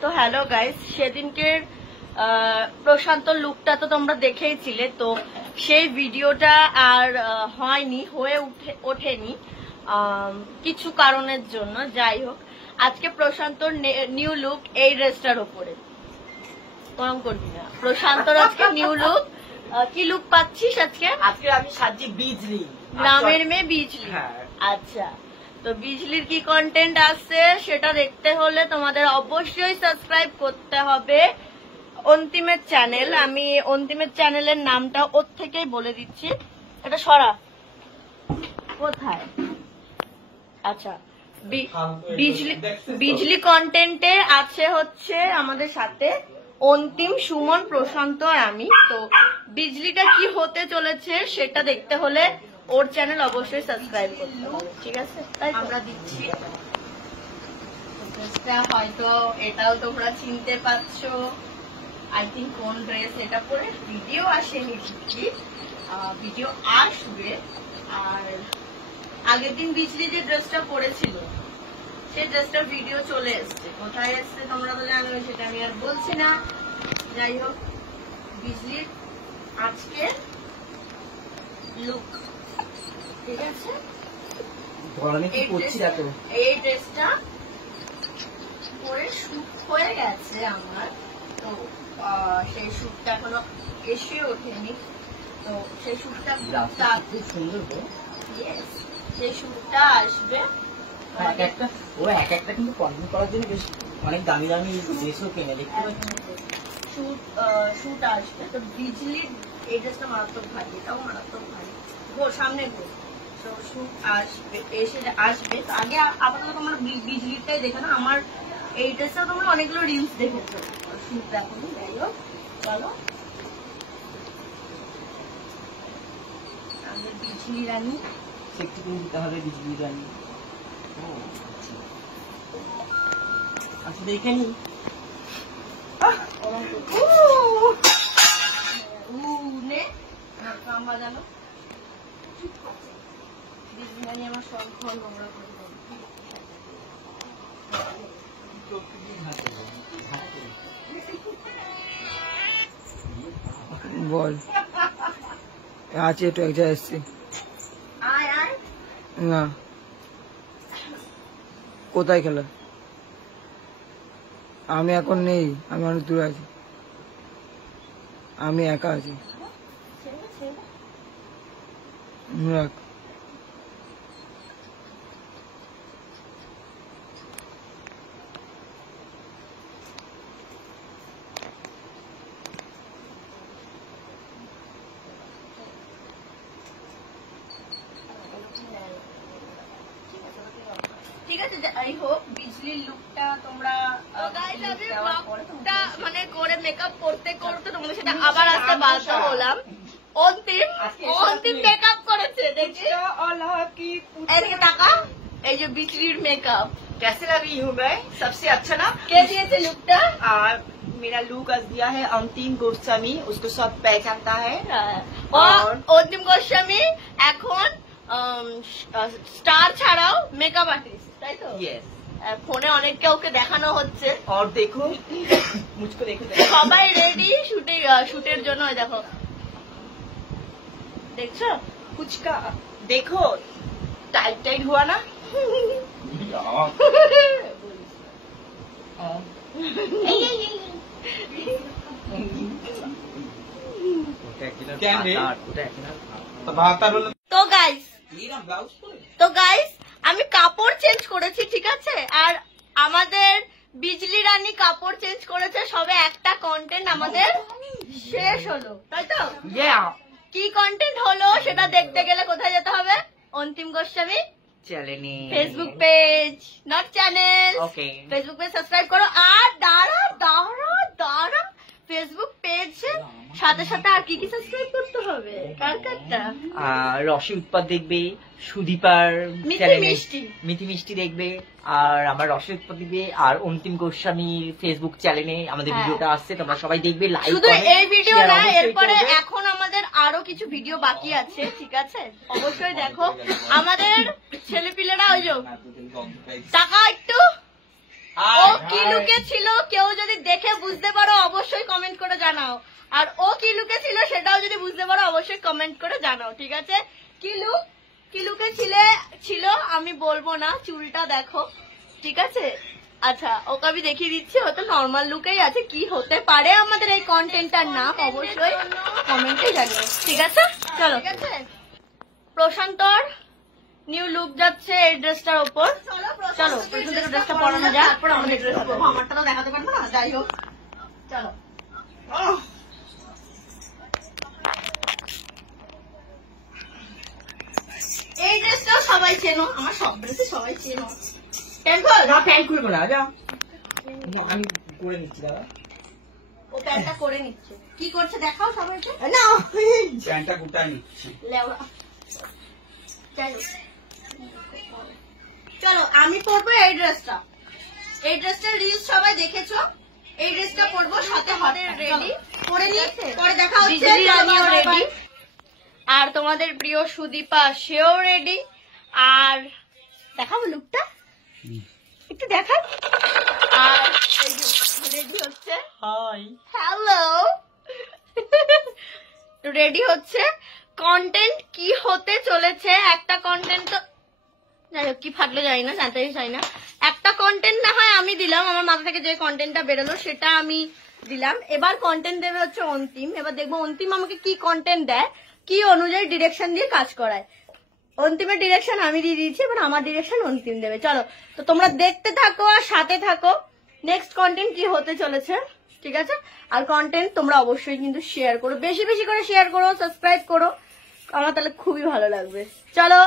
তো hello guys, সেদিনকের প্রশান্ত লুকটা তো তোমরা দেখেইছিলে। তো সেই ভিডিওটা আর হয়নি, হয়ে ওঠেনি কিছু কারণের জন্য। যাই হোক, আজকে প্রশান্তর নিউ লুক এই ড্রেসটার ওপরে। কম করবি না, প্রশান্তর আজকে নিউ লুক। কি লুক পাচ্ছিস আজকে? আজকে আমি সাজি বিজলি, গ্রামের মেয়ে বিজলি। আচ্ছা, তো বিজলির কি কন্টেন্ট আসছে সেটা দেখতে হলে তোমাদের অবশ্যই সাবস্ক্রাইব করতে হবে অন্তিমের চ্যানেল। আমি অন্তিমের চ্যানেলের নামটা ওর থেকেই বলে দিচ্ছি। এটা সরা কোথায়? আচ্ছা, বিজলি কন্টেন্টে আছে হচ্ছে আমাদের সাথে অন্তিম, সুমন, প্রশান্ত আর আমি। তো বিজলিটা কি হতে চলেছে সেটা দেখতে হলে ওর চ্যানেল অবশ্যই সাবস্ক্রাইব করতে হবে, ঠিক আছে? আমরা দিচ্ছি হয়তো এটাও তোমরা চিনতে পারছো। আই থিঙ্ক কোন ড্রেস এটা পরে ভিডিও আসেনি, ভিডিও আসবে। আর আগের দিন বিজলি যে ড্রেসটা পরেছিল সেই ড্রেসটার ভিডিও চলে এসছে। কোথায় এসছে তোমরা তো জানো, সেটা আমি আর বলছি না। যাই হোক, বিজলির আজকে লুক, ঠিক আছে? এই ড্রেসটা পরে শুট হয়ে গেছে আমার, তো সেই শুটটা এখনো এসে ওঠেনি। তো সেই শুটটা খুব সুন্দর, সেই শুটটা আসবে। এক একটা কিন্তু কন্টেন্ট করার জন্য বেশ অনেক দামি দামি ড্রেসও কিনে দেখতে পাচ্ছি। শুট আসবে। তো বিজলির এই ড্রেসটা মারাত্মক ভারী, এটাও মারাত্মক ভারী। সামনে গো শুট আসবে, এসে আসবে। তো আগে আপাতত তোমরা বিজলিটাই দেখো না, আমার এই ড্রেসটাও তোমরা অনেকগুলো রিলস দেখেছো। শুট দেখো, যাই হোক চলো। বিজলি রানী সেক্টি করে দিতে হবে, বিজলি রানী। আচ্ছা দেখে নি, বাজানো বিজলি রানী আমার সব ঘর নোংরা করে বল। আছে একটু এক জায়গায় এসছি না, কোথায় খেলা? আমি এখন নেই, আমি অনেক দূরে আছি, আমি একা আছি। রাখ। ঠিক আছে, আই হোপ বিজলির লুকটা তোমরা মানে করে মেকআপ করতে করতে তোমাদের সাথে আবার আসতে বাধ্য হলাম। অন্তিম মেকআপ করেছে, দেখছি এদিকে তাকা। এই যে বিজলির মেকআপ कैसे लगी हूँ मैं? सबसे अच्छा ना? কে দিয়েছে লুকটা? मेरा लुक आज दिया है अंतिम गोस्वामी, उसको सब पहचानता है। অন্তিম গোস্বামী এখন স্টার ছাড়াও মেকআপ আর্টিস্ট, তাই তো? ফোনে অনেক কাউকে দেখানো হচ্ছে। और देखो मुझको देखो, সবাই রেডি শুটের জন্য। দেখো, দেখছো कुछ का देखो, टाइट टाइट हुआ ना? তো গাইস আমি কাপড় চেঞ্জ করেছি, ঠিক আছে? আর আমাদের বিজলি রানী কাপড় চেঞ্জ করেছে। সবে একটা কন্টেন্ট আমাদের শেষ হলো, তাই তো? কি কন্টেন্ট হলো সেটা দেখতে গেলে কোথায় যেতে হবে? অন্তিম গোস্বামী চ্যানেলে, Facebook page, not channel. Facebook page subscribe করো। আর দাঁড়া ফেসবুক পেজ সাথে সাথে আর কি কি সাবস্ক্রাইব করতে হবে? কার কারটা? রসি উৎপাদ দেখবে, সুদীপার মিঠি মিষ্টি দেখবে, আর আমার রসি উৎপাদ দেখবে, আর অন্তিম গোস্বামীর ফেসবুক চ্যানেলে আমাদের ভিডিওটা আসছে, তোমরা সবাই দেখবে। লাইক শুধু এই ভিডিও না, এরপরে এখন আমাদের আরো কিছু ভিডিও বাকি আছে, ঠিক আছে? অবশ্যই দেখো। আমাদের ছেলেপিলেরা ওই যে টাকা একটু ও কি লুকে ছিল কেউ যদি দেখে বুঝতে পারো অবশ্যই কমেন্ট করে জানাও, আর ও কি লুকে ছিল সেটাও যদি বুঝতে পারো অবশ্যই কমেন্ট করে জানাও, ঠিক আছে? কি লুকে ছিল আমি বলবো না, চুলটা দেখো, ঠিক আছে? আচ্ছা, ওকে আমি দেখিয়ে দিচ্ছি, ও তো নর্মাল লুকেই আছে। কি হতে পারে আমাদের এই কন্টেন্টটার নাম অবশ্যই কমেন্টে জানিও, ঠিক আছে? চলো, ঠিক আছে। প্রশান্তর নিউ লুক যাচ্ছে এই ড্রেসটার উপর। চলো প্রশান্তর ড্রেসটা পরানো যাক, তারপর আমাদের ড্রেস পরবো। আমারটা তো দেখাতে পারবো না, যাই হোক চলো। এই ড্রেসটাও সবাই চেনো, আমার সব ড্রেসই সবাই চেনো। প্যান্ট করবো না, যা আমি করে নিচ্ছি দাদা। ও প্যান্টটা করে নিচ্ছে, কি করছে দেখাও সবাইকে। না প্যান্টটা গোটায় নিচ্ছি। লেওড়া। চলো আমি পরবো এই ড্রেসটা। এই ড্রেসটার রিলস সবাই দেখেছো, এই ড্রেসটা পরবো, সাথে আমাদের রেডি করে নিয়ে পরে দেখা হচ্ছে। রেডি, আর তোমাদের প্রিয় সুদীপা সেও রেডি। আর দেখাবো লুকটা একটু দেখা। আর রেডি হচ্ছে, হ্যালো রেডি হচ্ছে। কন্টেন্ট কি হতে চলেছে, একটা কন্টেন্ট তো যাই হোক কি ফাটলো যাই না, জানতেই চাই না। একটা কন্টেন্ট না হয় আমি দিলাম, আমার মাথা থেকে যে কন্টেন্টটা বেরোলো সেটা আমি দিলাম। এবার কন্টেন্ট দেবে হচ্ছে অন্তিম। এবার দেখবো অন্তিম আমাকে কি কন্টেন্ট দেয়, কি অনুযায়ী ডিরেকশন দিয়ে কাজ করায়। অন্তিমের ডিরেকশন আমি দিয়ে দিয়েছি, এবার আমার ডিরেকশন অন্তিম দেবে। চলো তো তোমরা দেখতে থাকো আর সাথে থাকো, নেক্সট কন্টেন্ট কি হতে চলেছে, ঠিক আছে? আর কন্টেন্ট তোমরা অবশ্যই কিন্তু শেয়ার করো, বেশি বেশি করে শেয়ার করো, সাবস্ক্রাইব করো, আমার তাহলে খুবই ভালো লাগবে। চলো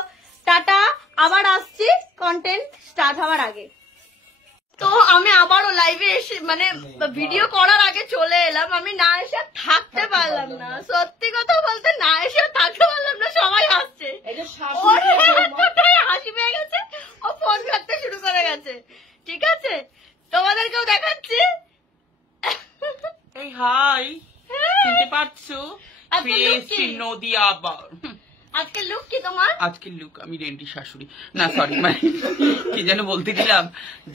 টাটা, আবার আসছি কন্টেন্ট স্টার্ট হওয়ার আগে। তো আমি আবারও লাইভে এসে মানে ভিডিও করার আগে চলে এলাম। আমি না এসে থাকতে পারলাম না, সত্যি কথা বলতে না এসে থাকতে পারলাম না। সবাই হাসছে, ওর এতটাই হাসি পেয়ে গেছে, ও ফোন ঘাটতে শুরু করে গেছে, ঠিক আছে? তোমাদেরকেও দেখাচ্ছি। এই হাই, চিনতে পারছো? নদী আবার আজকের লুক কি তোমার? আজকের লুক আমি রেন্টি শাশুড়ি, না সরি মানে কি যেন বলতে দিলাম,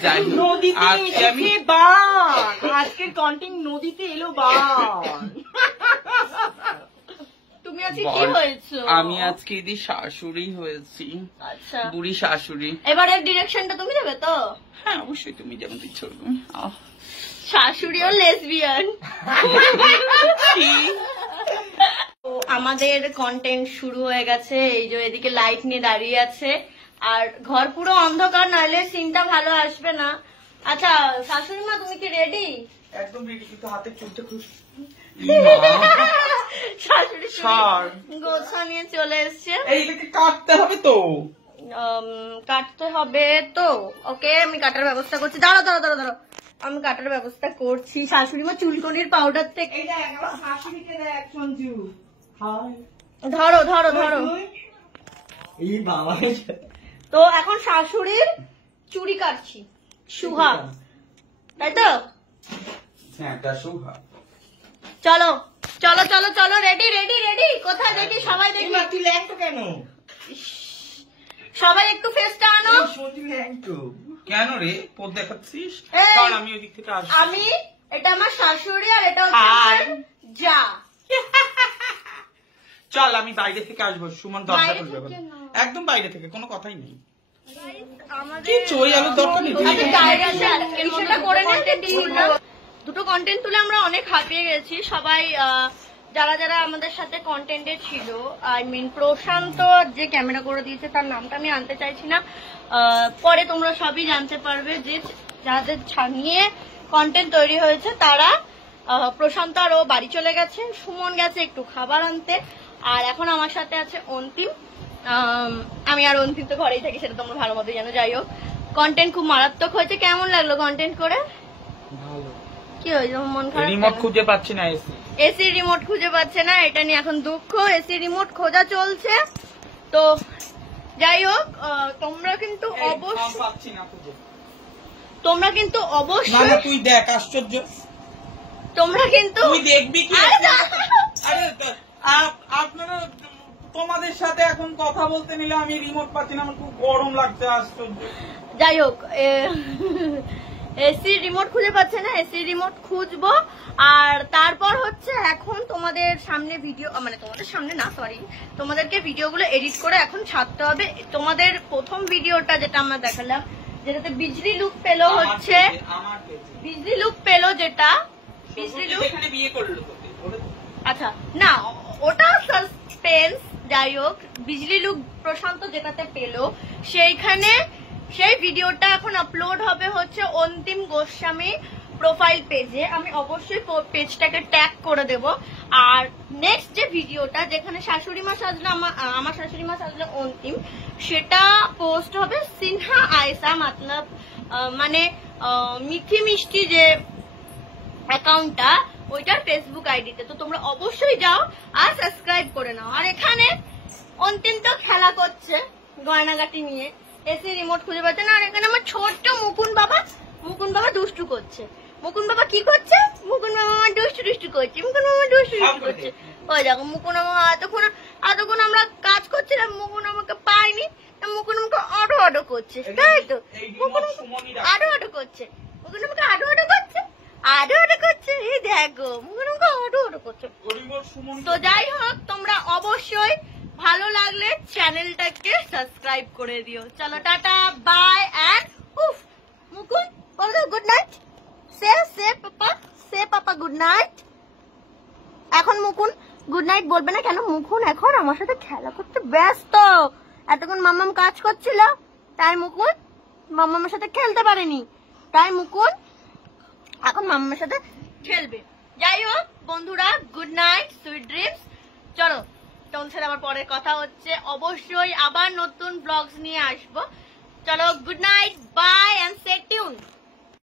যাই হোক নদীতে আজকে আমি এসেছে বান, আজকের কন্টেন্ট নদীতে এলো বান। তুমি আজকে কি হয়েছো? আমি আজকে দিদি শাশুড়ি হয়েছি, আচ্ছা বুড়ি শাশুড়ি। এবারের ডিরেকশনটা তুমি দেবে তো? হ্যাঁ অবশ্যই, তুমি যেমন দিচ্ছ শাশুড়িও লেসবিয়ান। আমাদের কন্টেন্ট শুরু হয়ে গেছে, এই যে এদিকে লাইট নিয়ে দাঁড়িয়ে আছে, আর ঘর পুরো অন্ধকার, নাহলে সিনটা ভালো আসবে না। আচ্ছা শাশুড়ি মা তুমি কি রেডি? একদম রেডি, কিন্তু হাতে চলতে খুব শাশুড়ি ছাড়। গোছা নিয়ে চলে এসছে। এইটাকে কাটতে হবে তো, কাটতে হবে তো, ওকে আমি কাটার ব্যবস্থা করছি। দাঁড়াও দাঁড়াও দাঁড়াও দাঁড়াও, আমি কাটার ব্যবস্থা করছি। শাশুড়ি মা চুলকনির পাউডার থেকে শাশুড়িকে দেখ সঞ্জু, ধরো ধরো ধরো। এই বাবা, তো এখন শাশুড়ির চুড়ি কাটছি, সুহা, তাই তো? হ্যাঁ এটা সুহা। চলো চলো চলো চলো, রেডি রেডি রেডি। কোথায় দেখি সবাই দেখি, তুই ল্যাংটো কেন? সবাই একটু ফেসটা আনো। সঞ্জু ল্যাংটো কেন রে পদ দেখাচ্ছিস? এই, কারণ আমি ওই দিক থেকে আসবো। আমি এটা আমার শাশুড়ি আর এটা হচ্ছে হাই। আমার যা। চল আমি বাইরে থেকে আসবো, সুমন দরজা বাইরে খুলবে থেকে এখন। না। একদম বাইরে থেকে, কোনো কথাই নেই। আমাদের কি চলে যাবে দরকার নেই, তুমি আচ্ছা, এখানে জায়গা আছে, এই সেটা করে নিন। দুটো কন্টেন্ট তুলে আমরা অনেক হাঁপিয়ে গেছি সবাই। যারা যারা আমাদের সাথে কন্টেন্টে ছিল, আই মিন প্রশান্ত যে ক্যামেরা করে দিয়েছে তার নামটা আমি আনতে চাইছি না, পরে তোমরা সবই জানতে পারবে। যে যাদের নিয়ে কন্টেন্ট তৈরি হয়েছে তারা, প্রশান্ত আর ও বাড়ি চলে গেছে, সুমন গেছে একটু খাবার আনতে, আর এখন আমার সাথে আছে অন্তিম। আমি আর অন্তিম তো ঘরেই থাকি, সেটা তোমরা ভালো মতো জানো। যাই হোক, কন্টেন্ট খুব মারাত্মক হয়েছে। কেমন লাগলো কন্টেন্ট করে? ভালো। কি হয়েছে মন খারাপ? রিমোট খুঁজে পাচ্ছি না, এসি এসি রিমোট খুঁজে পাচ্ছে না, এটা নিয়ে এখন দুঃখ। এসি রিমোট খোঁজা চলছে। তো যাই হোক, তোমরা কিন্তু অবশ্যই পাচ্ছি না খুঁজে। তোমরা কিন্তু না অবশ্যই না তুই দেখ, আশ্চর্য, তোমরা কিন্তু তুই দেখবি কি? আরে না। আরে আপনারা তোমাদের সাথে এখন কথা বলতে নিলে আমি রিমোট পাচ্ছি না, আমার খুব গরম লাগছে, আশ্চর্য। যাই হোক, এসি রিমোট খুঁজে পাচ্ছে না, এসি রিমোট খুঁজবো। আর তারপর হচ্ছে এখন তোমাদের সামনে ভিডিও, মানে তোমাদের সামনে না সরি, তোমাদেরকে ভিডিওগুলো এডিট করে এখন ছাড়তে হবে। তোমাদের প্রথম ভিডিওটা যেটা আমরা দেখালাম, যেটাতে বিজলি লুক পেলো হচ্ছে, বিজলি লুক পেলো যেটা, বিজলি লুক বিয়ে করলো, আচ্ছা না ওটা সাসপেন্স, যাই হোক বিজলি লুক প্রশান্ত যেটাতে পেলো সেইখানে, সেই ভিডিওটা এখন আপলোড হবে হচ্ছে অন্তিম গোস্বামী প্রোফাইল পেজে। আমি অবশ্যই পেজটাকে ট্যাগ করে দেব। আর নেক্সট যে ভিডিওটা যেখানে শাশুড়ি মা সাজলো, আমার শাশুড়ি মা সাজলো অন্তিম, সেটা পোস্ট হবে সিনহা আয়েশা, মতলব মানে মিঠি মিষ্টি যে অ্যাকাউন্টটা, ওইটার ফেসবুক আইডিতে। তো তোমরা অবশ্যই যাও আর সাবস্ক্রাইব করে নাও। আর এখানে অন্তিম তো খেলা করছে গয়নাগাটি নিয়ে, এসি রিমোট খুঁজে পাচ্ছে না। আর এখানে আমার ছোট্ট মুকুন বাবা দুষ্টু করছে। মুকুন বাবা কি করছে? মুকুন বাবা আমার দুষ্টু করছে, মুকুন বাবা দুষ্টু করছে। ওই দেখো মুকুন বাবা এতক্ষণ আমরা কাজ করছিলাম, মুকুন আমাকে পাইনি, মুকুন আমাকে আডো করছে, তাই তো? মুকুন আডো করছে, মুকুন আমাকে আডো করছে, এই দেখো মুকুন আমাকে আডো করছে। তো যাই হোক, তোমরা অবশ্যই ভালো লাগলে চ্যানেলটাকে সাবস্ক্রাইব করে দিও। চলো টাটা, বাই এন্ড উফ। মুকুন বলো গুড নাইট, সে পাপা গুড নাইট। এখন মুকুন গুড নাইট বলবে না কেন? মুকুন এখন আমার সাথে খেলা করতে ব্যস্ত। এতক্ষণ মাম্মাম কাজ করছিল, তাই মুকুন মাম্মামের সাথে খেলতে পারেনি, তাই মুকুন এখন মাম্মার সাথে খেলবে। যাই হোক বন্ধুরা, গুড নাইট, সুইট ড্রিমস। চলো তোমাদের সাথে আমার পরে কথা হচ্ছে, অবশ্যই আবার নতুন ব্লগস নিয়ে আসবো। চলো good night, bye and stay tune.